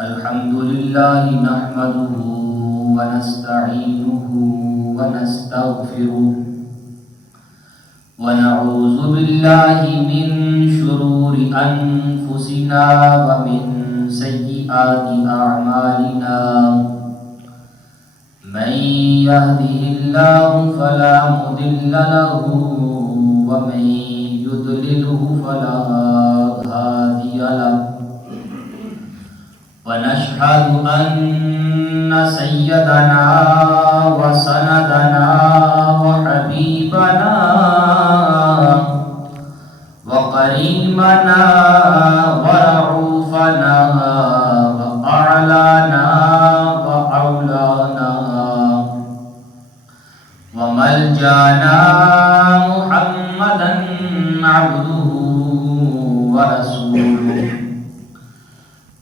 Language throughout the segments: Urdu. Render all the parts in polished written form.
الحمد لله نحمده ونستعينه ونستغفره ونعوذ بالله من شرور أنفسنا ومن سيئات أعمالنا من يهده الله فلا مضل له ومن يضلله فلا هادي له ونشهد أن سيدنا وسندنا وحبيبنا وقريبنا ورعوفنا وأعلانا وأولانا وملجانا محمدا عبده ورسوله.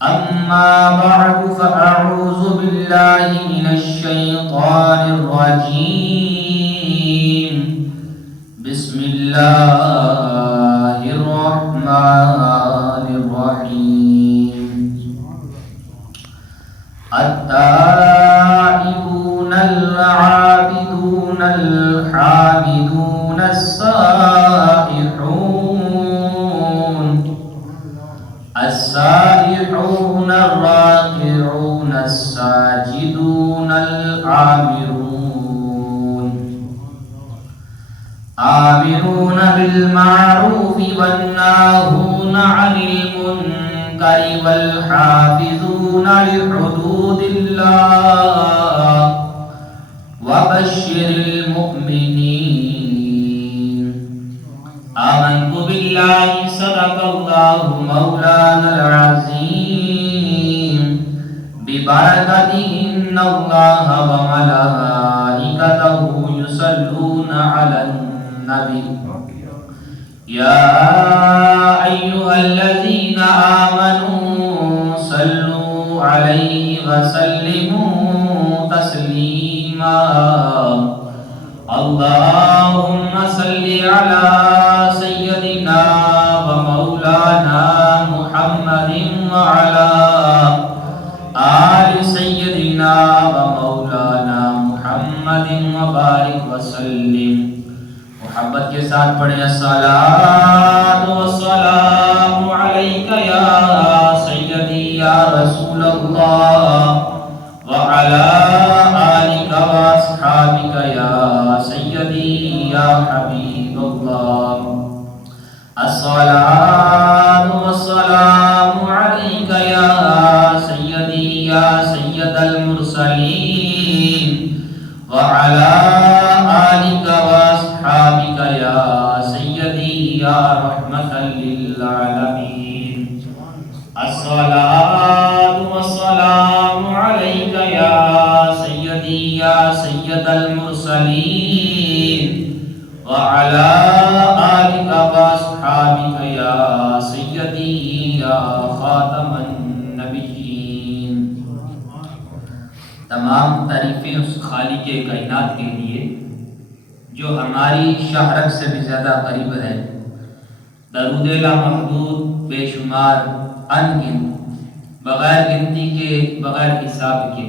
أما بعد فأعوذ بالله من الشيطان الرجيم. بسم الله الرحمن الرحيم. التائبون العابدون الحامدون السائحون الراكعون الساجدون آمرون بالمعروف والناهون عن المنكر والحافظون لحدود الله وبشر المؤمنين. آمنت بالله صدق الله مولانا العظيم ببركته إن الله وملائكته يصلون على النبي يا أيها الذين آمنوا صلوا عليه وسلموا تسليما. اللهم صل على سيدنا ومولانا محمد وعلى آل سيدنا ومولانا محمد وبارك وسلم. محبت کے ساتھ پڑھیں الصلاۃ والسلام علیک یا سیدی یا رسول اللہ وعلی آلک واصحابک یا سیدی یا حبیب اللہ. الصلاۃ والسلام علیک یا سیدی یا سید المرسلین وعلی آلک واصحابک یا سیدی یا رحمۃ للعالمین. الصلاۃ والسلام علیک یا سیدی یا سید المرسلین وعلی آلک واصحابک یا سیدی یا خاتم النبیین. تمام تعریفیں اس خالق کائنات کے لیے جو ہماری شہرت سے بھی زیادہ قریب ہے. درود لامحدود بے شمار انگنت بغیر گنتی کے بغیر حساب کے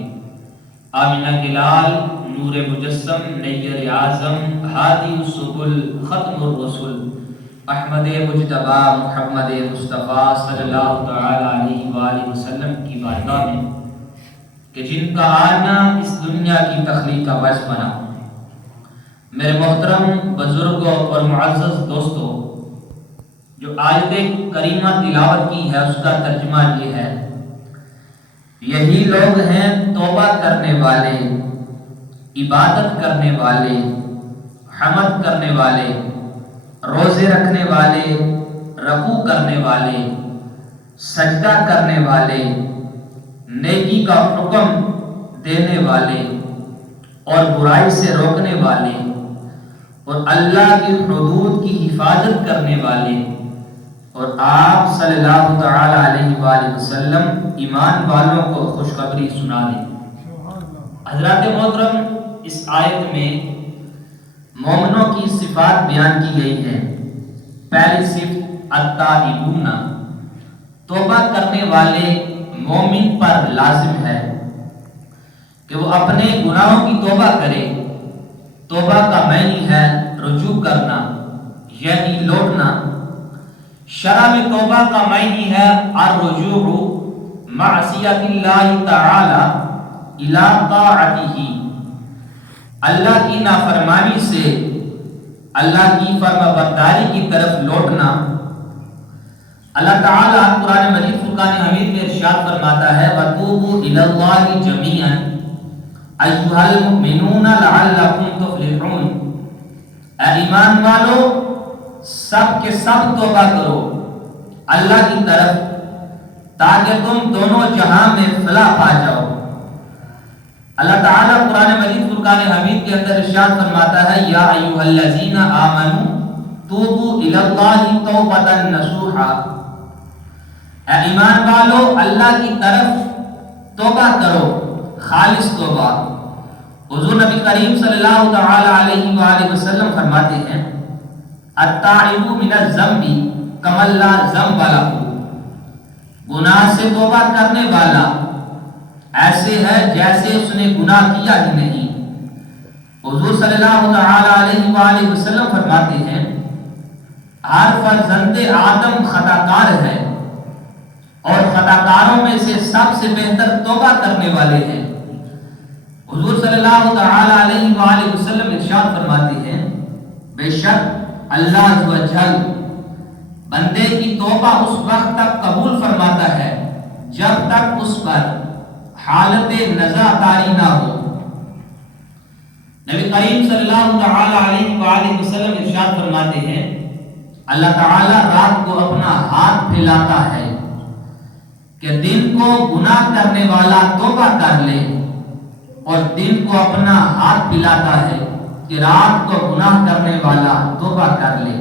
آمینہ کے لال نور مجسم نیر اعظم ہادی السبل ختم الرسل احمد مجتبی محمد مصطفیٰ صلی اللہ تعالی علیہ وآلہ وسلم کی بارگاہ میں کہ جن کا آنا اس دنیا کی تخلیق کا باعث بنا. میرے محترم بزرگوں اور معزز دوستوں، جو آیت کریمہ تلاوت کی ہے اس کا ترجمہ یہ ہے: یہی لوگ ہیں توبہ کرنے والے، عبادت کرنے والے، حمد کرنے والے، روزے رکھنے والے، رکوع کرنے والے، سجدہ کرنے والے، نیکی کا حکم دینے والے اور برائی سے روکنے والے اور اللہ کی حدود کی حفاظت کرنے والے اور آپ صلی اللہ تعالی علیہ وآلہ وسلم ایمان والوں کو خوشخبری سنا دیں. حضرات محترم، اس آیت میں مومنوں کی صفات بیان کی گئی ہے. پہلی صفت التائبون، کرنے والے مومن پر لازم ہے کہ وہ اپنے گناہوں کی توبہ کرے۔ توبہ کا معنی ہے رجوع کرنا، یعنی لوٹنا۔ شرع میں توبہ کا معنی ہے الرجوع معصیت اللہ تعالی الی طاعتہ، اللہ کی نافرمانی سے اللہ کی فرما برداری کی طرف لوٹنا۔ اللہ تعالیٰ قرآن مجید فرقان حمید میں ارشاد فرماتا ہے وَتُوبُوا إِلَى اللَّهِ جَمِيعًا أَيُّهَا الْمُؤْمِنُونَ لَعَلَّكُمْ تُفْلِحُونَ، اے ایمان والو سب کے سب توبہ کرو اللہ کی طرف تاکہ تم دونوں جہاں میں فلاح پا جاؤ۔ اللہ تعالیٰ قرآن مجید فرقان حمید کے اندر ارشاد فرماتا ہے یا ایھا الذین آمنوا توبوا الی اللہ توبۃ نصوحا، اے ایمان والو اللہ کی طرف توبہ کرو، خالص توبہ۔ حضور نبی کریم صلی اللہ تعالی علیہ وآلہ وسلم فرماتے ہیں التائب من الذنب کمن لا ذنب لہ، گناہ سے توبہ کرنے والا ایسے ہے جیسے اس نے گناہ کیا ہی نہیں۔ حضور صلی اللہ تعالی علیہ وآلہ وسلم فرماتے ہیں ہر فرزند آدم خطا کار ہے اور خطا کاروں میں سے سب سے بہتر توبہ کرنے والے ہیں۔ حضور صلی اللہ تعالی علیہ وآلہ وسلم ارشاد فرماتے ہیں بے شک اللہ عز و جل بندے کی توبہ اس وقت تک قبول فرماتا ہے جب تک اس پر حالت نزا طاری نہ ہو۔ نبی کریم صلی اللہ تعالی علیہ وآلہ وسلم ارشاد فرماتے ہیں اللہ تعالی رات کو اپنا ہاتھ پھیلاتا ہے کہ دن کو گناہ کرنے والا توبہ کر لے، اور دن کو اپنا ہاتھ پھیلاتا ہے کہ رات کو گناہ کرنے والا توبہ کر لے۔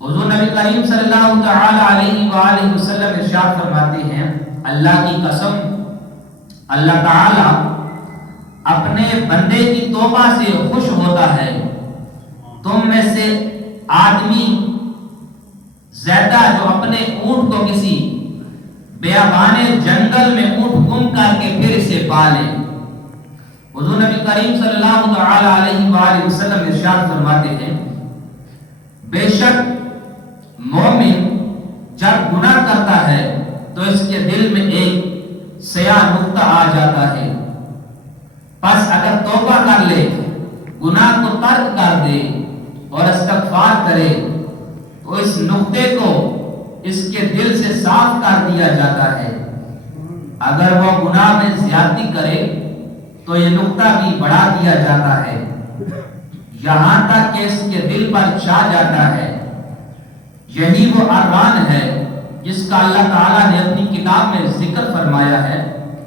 حضور نبی کریم صلی اللہ تعالی علیہ وآلہ وسلم ارشاد فرماتے ہیں اللہ کی قسم اللہ تعالی اپنے بندے کی توبہ سے خوش ہوتا ہے۔ تم میں سے آدمی زیادہ جو اپنے اونٹ کو کسی بیابان جنگل میں اونٹ گم کر کے پھر اسے پالے۔ حضور نبی کریم صلی اللہ تعالی علیہ وآلہ وسلم ارشاد فرماتے ہیں بے شک مومن جب گناہ کرتا ہے تو اس کے دل میں ایک سیاہ نقطہ آ جاتا ہے، پس اگر توبہ کر لے، گناہ کو ترک کر دے اور استغفار کرے تو اس نقطے کو اس کے دل سے صاف کر دیا جاتا ہے۔ اگر وہ گناہ میں زیادتی کرے تو یہ نقطہ بھی بڑھا دیا جاتا ہے یہاں تک کہ اس کے دل پر چھا جاتا ہے۔ یہی وہ ارمان ہے جس کا اللہ تعالیٰ نے اپنی کتاب میں ذکر فرمایا ہے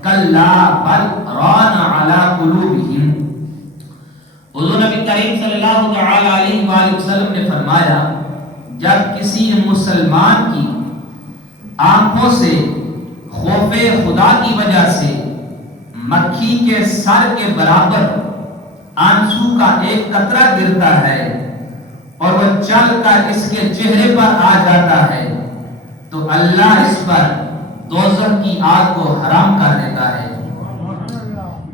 کلا بل ران علی قلوبہم۔ حضور نبی کریم صلی اللہ تعالی علیہ وآلہ وسلم نے فرمایا جب کسی مسلمان کی آنکھوں سے خوف خدا کی وجہ سے مکھی کے سر کے برابر آنسو کا ایک قطرہ گرتا ہے اور وہ چل کر اس کے چہرے پر آ جاتا ہے تو اللہ اس پر دوزخ کی آگ کو حرام کر دیتا ہے۔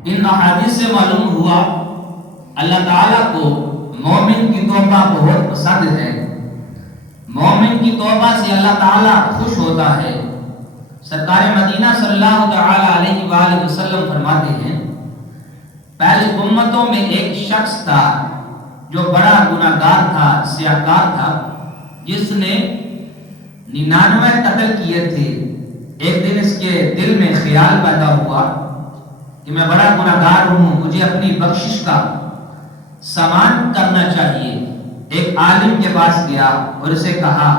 ان احادیث سے معلوم ہوا اللہ تعالیٰ کو مومن کی توبہ بہت پسند ہے، مومن کی توبہ سے اللہ تعالیٰ خوش ہوتا ہے۔ سرکار مدینہ صلی اللہ تعالی علیہ وآلہ وسلم فرماتے ہیں پہلے امتوں میں ایک شخص تھا جو بڑا گناہگار تھا، سیاہکار تھا، جس نے 99 قتل کیے تھے۔ ایک دن اس کے دل میں خیال پیدا ہوا کہ میں بڑا گناہگار ہوں، مجھے اپنی بخشش کا سامان کرنا چاہیے۔ ایک عالم کے پاس گیا اور اسے کہا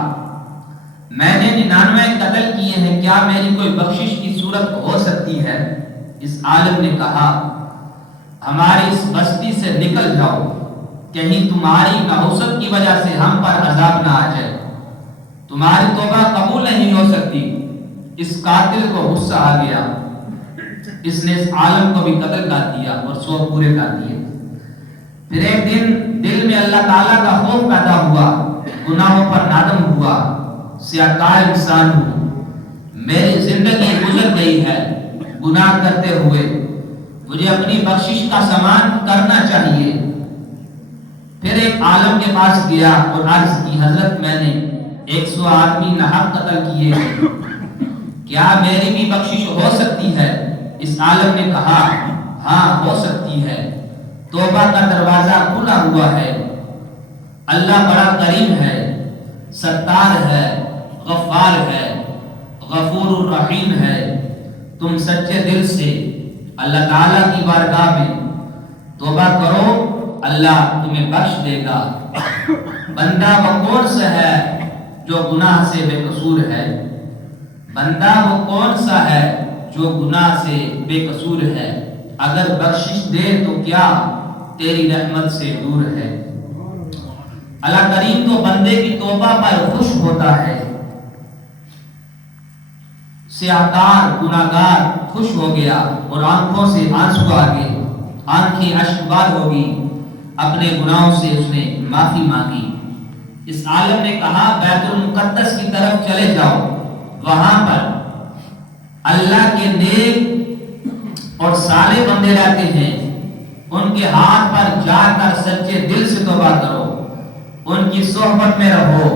میں نے 99 قتل کیے ہیں، کیا میری کوئی بخشش کی صورت ہو سکتی ہے؟ اس عالم نے کہا ہماری اس بستی سے نکل جاؤ، کہیں تمہاری نحوست کی وجہ سے ہم پر عذاب نہ آ جائے، تمہاری توبہ قبول نہیں ہو سکتی۔ اس قاتل کو غصہ آ گیا، اس نے اس عالم کو بھی قتل کر دیا اور 100 پورے کر دیے۔ پھر ایک دن دل میں اللہ تعالیٰ کا خوف پیدا ہوا، گناہوں پر نادم ہوا، سیاہکار انسان ہوا، میری زندگی گزر گئی ہے گناہ کرتے ہوئے، مجھے اپنی بخشش کا سامان کرنا چاہیے۔ پھر ایک عالم کے پاس گیا اور عرض کی حضرت میں نے 100 آدمی ناحق قتل کیے ہیں، کیا میری بھی بخشش ہو سکتی ہے؟ اس عالم نے کہا ہاں ہو سکتی ہے، توبہ کا دروازہ کھلا ہوا ہے، اللہ بڑا کریم ہے، ستار ہے، غفار ہے، غفور الرحیم ہے۔ تم سچے دل سے اللہ تعالیٰ کی بارگاہ میں توبہ کرو، اللہ تمہیں بخش دے گا۔ بندہ وہ کون سا ہے جو گناہ سے بے قصور ہے؟ بندہ وہ کون سا ہے جو گناہ سے بے قصور ہے؟ اگر بخشش دے تو کیا تیری رحمت سے دور ہے؟ اللہ کریم تو بندے کی توبہ پر خوش ہوتا ہے۔ سیاہکار گناہگار خوش ہو گیا اور آنکھوں سے آنسو آ گئے، آنکھیں اشک بار ہوگی، اپنے گناہوں سے اس نے معافی مانگی۔ اس عالم نے کہا بیت المقدس کی طرف چلے جاؤ، وہاں پر اللہ کے نیک اور صالح بندے رہتے ہیں، ان کے ہاتھ پر جا کر سچے دل سے توبہ کرو، ان کی صحبت میں رہو،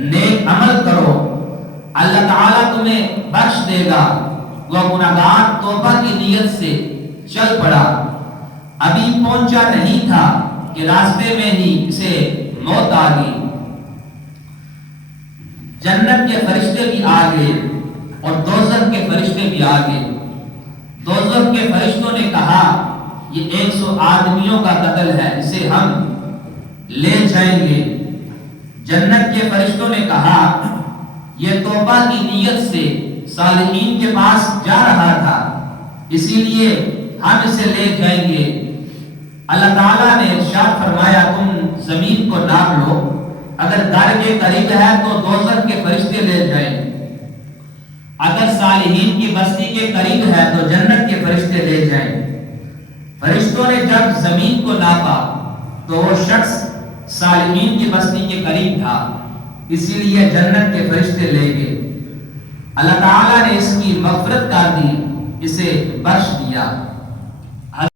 نیک عمل کرو، اللہ تعالیٰ تمہیں بخش دے گا۔ وہ گناہگار توبہ کی نیت سے چل پڑا، ابھی پہنچا نہیں تھا کہ راستے میں ہی اسے موت آ گئی۔ جنت کے فرشتے بھی آ گئے اور دوزخ کے فرشتے بھی آ گئے۔ دوزخ کے فرشتوں نے کہا یہ 100 آدمیوں کا قتل ہے، اسے ہم لے جائیں گے۔ جنت کے فرشتوں نے کہا یہ توبہ کی نیت سے صالحین کے پاس جا رہا تھا، اسی لیے ہم اسے لے جائیں گے۔ اللہ تعالیٰ نے ارشاد فرمایا تم زمین کو ناپ لو، اگر در کے قریب ہے تو دوزخ کے فرشتے لے جائیں، اگر صالحین کی بستی کے قریب ہے تو جنت کے فرشتے لے جائیں۔ فرشتوں نے جب زمین کو ناپا تو وہ شخص صالحین کی بستی کے قریب تھا، اسی لیے جنت کے فرشتے لے گئے۔ اللہ تعالیٰ نے اس کی مغفرت کر دی، اسے بخش دیا۔